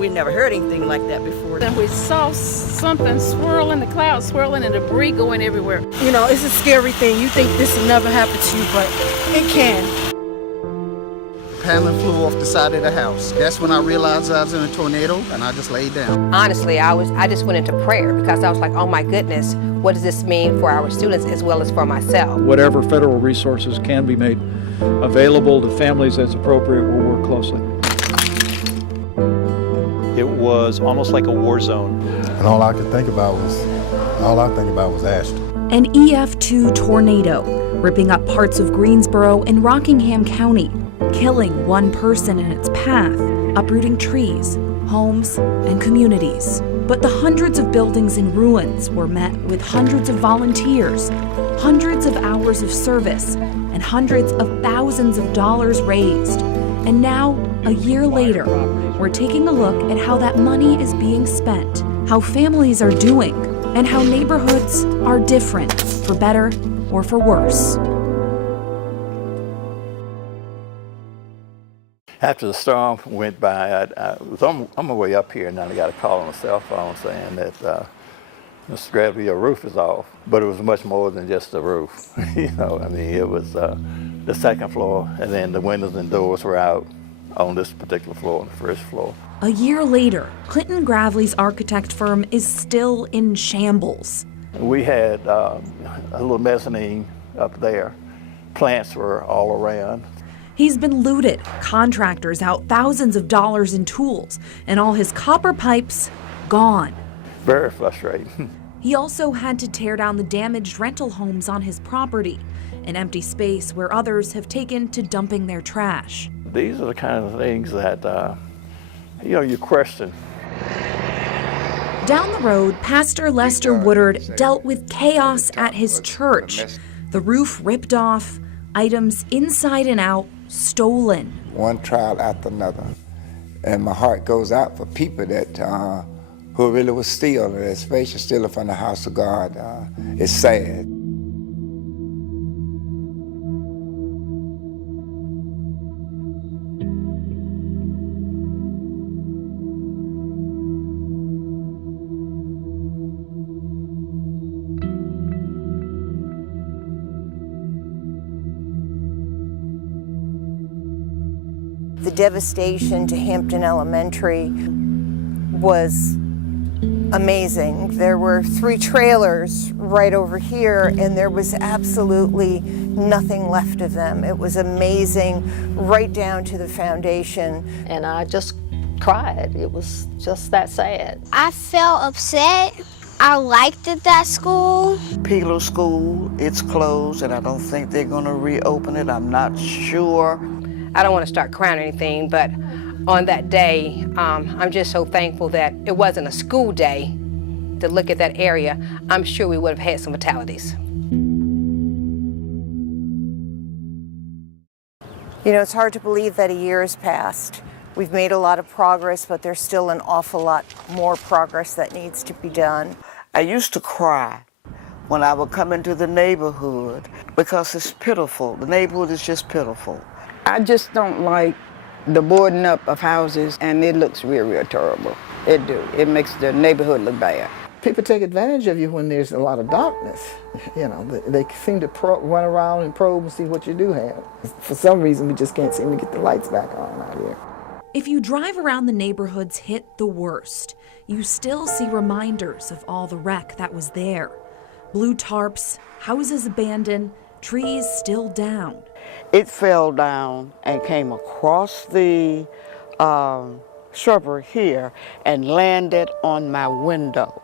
we never heard anything like that before. And we saw something swirling, the clouds swirling and debris going everywhere. You know, it's a scary thing. You think this will never happen to you, but it can. Paneling flew off the side of the house. That's when I realized I was in a tornado, and I just laid down. Honestly, I just went into prayer because I was like, oh my goodness, what does this mean for our students as well as for myself? Whatever federal resources can be made available to families that's appropriate, we'll work closely. It was almost like a war zone. And all I think about was Ashton. An EF2 tornado ripping up parts of Greensboro and Rockingham County, killing one person in its path, uprooting trees, homes, and communities. But the hundreds of buildings in ruins were met with hundreds of volunteers, hundreds of hours of service, and hundreds of thousands of dollars raised. And now, a year later, we're taking a look at how that money is being spent, how families are doing, and how neighborhoods are different, for better or for worse. After the storm went by, I was on my way up here, and then I got a call on the cell phone saying that Mr. Gravely, your roof is off. But it was much more than just the roof. You know, I mean, it was the second floor, and then the windows and doors were out on this particular floor, on the first floor. A year later, Clinton Gravely's architect firm is still in shambles. We had a little mezzanine up there. Plants were all around. He's been looted, contractors out thousands of dollars in tools, and all his copper pipes gone. Very frustrating. He also had to tear down the damaged rental homes on his property, an empty space where others have taken to dumping their trash. These are the kind of things that, you question. Down the road, Pastor Lester Woodard dealt with chaos at his church. The roof ripped off, items inside and out stolen. One trial after another. And my heart goes out for people that who really was stealing, especially stealing from the house of God. It's sad. The devastation to Hampton Elementary was amazing. There were 3 trailers right over here, and there was absolutely nothing left of them. It was amazing, right down to the foundation. And I just cried. It was just that sad. I felt upset. I liked it, that school. Pilo School, it's closed, and I don't think they're going to reopen it. I'm not sure. I don't want to start crying or anything, but on that day, I'm just so thankful that it wasn't a school day to look at that area. I'm sure we would have had some fatalities. You know, it's hard to believe that a year has passed. We've made a lot of progress, but there's still an awful lot more progress that needs to be done. I used to cry when I would come into the neighborhood because it's pitiful. The neighborhood is just pitiful. I just don't like the boarding up of houses, and it looks real, real terrible. It do. It makes the neighborhood look bad. People take advantage of you when there's a lot of darkness. You know, they seem to run around and probe and see what you do have. For some reason, we just can't seem to get the lights back on out here. If you drive around the neighborhoods hit the worst, you still see reminders of all the wreck that was there. Blue tarps, houses abandoned, trees still down. It fell down and came across the shrubbery here and landed on my window.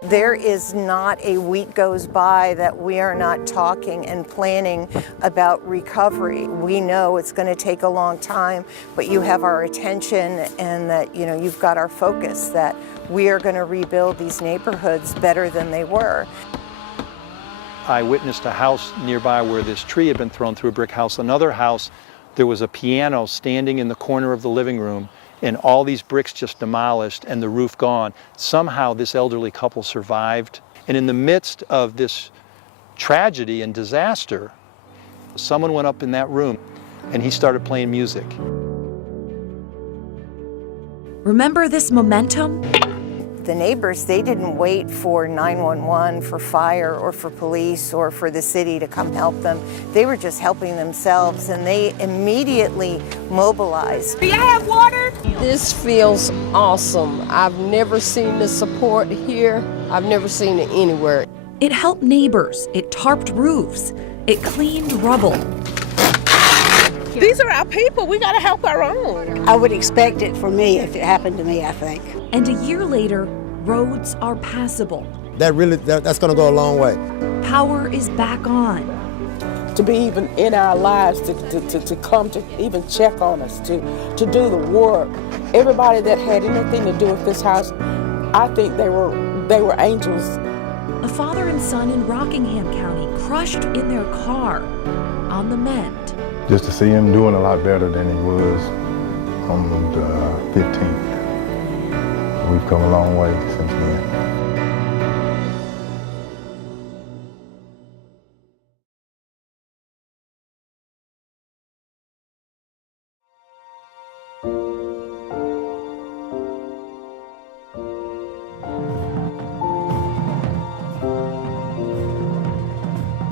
There is not a week goes by that we are not talking and planning about recovery. We know it's going to take a long time, but you have our attention, and that, you know, you've got our focus that we are going to rebuild these neighborhoods better than they were. I witnessed a house nearby where this tree had been thrown through a brick house. Another house, there was a piano standing in the corner of the living room, and all these bricks just demolished and the roof gone. Somehow this elderly couple survived, And in the midst of this tragedy and disaster, someone went up in that room and he started playing music. Remember this momentum? The neighbors, they didn't wait for 911, for fire, or for police, or for the city to come help them. They were just helping themselves, and they immediately mobilized. Do you have water? This feels awesome. I've never seen the support here. I've never seen it anywhere. It helped neighbors, it tarped roofs, it cleaned rubble. These are our people. We got to help our own. I would expect it for me if it happened to me, I think. And a year later, roads are passable. That's going to go a long way. Power is back on. To be even in our lives, to come to even check on us, to do the work. Everybody that had anything to do with this house, I think they were angels. A father and son in Rockingham County crushed in their car on the mend. Just to see him doing a lot better than he was on the 15th. We've come a long way since then.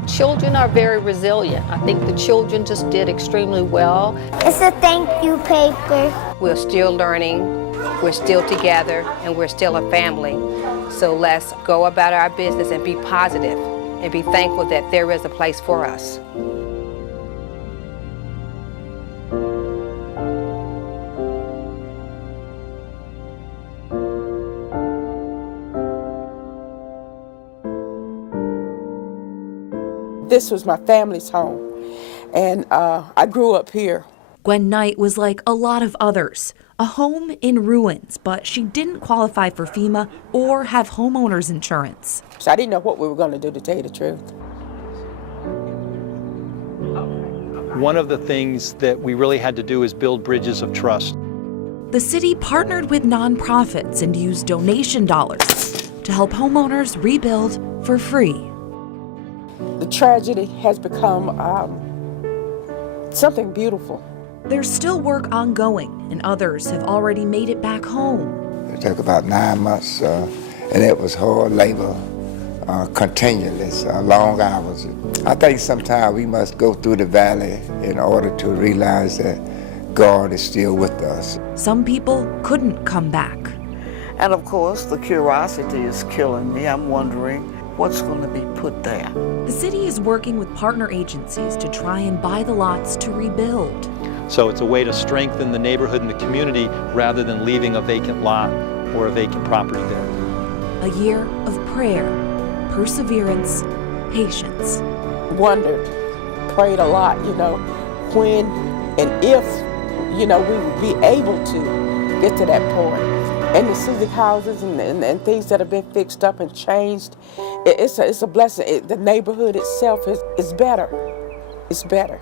Children are very resilient. I think the children just did extremely well. It's a thank you paper. We're still learning, we're still together, and we're still a family. So let's go about our business and be positive and be thankful that there is a place for us. This was my family's home, and I grew up here. Gwen Knight was like a lot of others, a home in ruins, but she didn't qualify for FEMA or have homeowners insurance. So I didn't know what we were going to do, to tell you the truth. One of the things that we really had to do is build bridges of trust. The city partnered with nonprofits and used donation dollars to help homeowners rebuild for free. The tragedy has become something beautiful. There's still work ongoing, and others have already made it back home. It took about 9 months, and it was hard labor, continuous, long hours. I think sometimes we must go through the valley in order to realize that God is still with us. Some people couldn't come back. And of course, the curiosity is killing me. I'm wondering what's going to be put there. The city is working with partner agencies to try and buy the lots to rebuild. So it's a way to strengthen the neighborhood and the community rather than leaving a vacant lot or a vacant property there. A year of prayer, perseverance, patience. Wondered, prayed a lot, when and if, we would be able to get to that point. And to see the houses and things that have been fixed up and changed, it's a blessing. The neighborhood itself is better. It's better.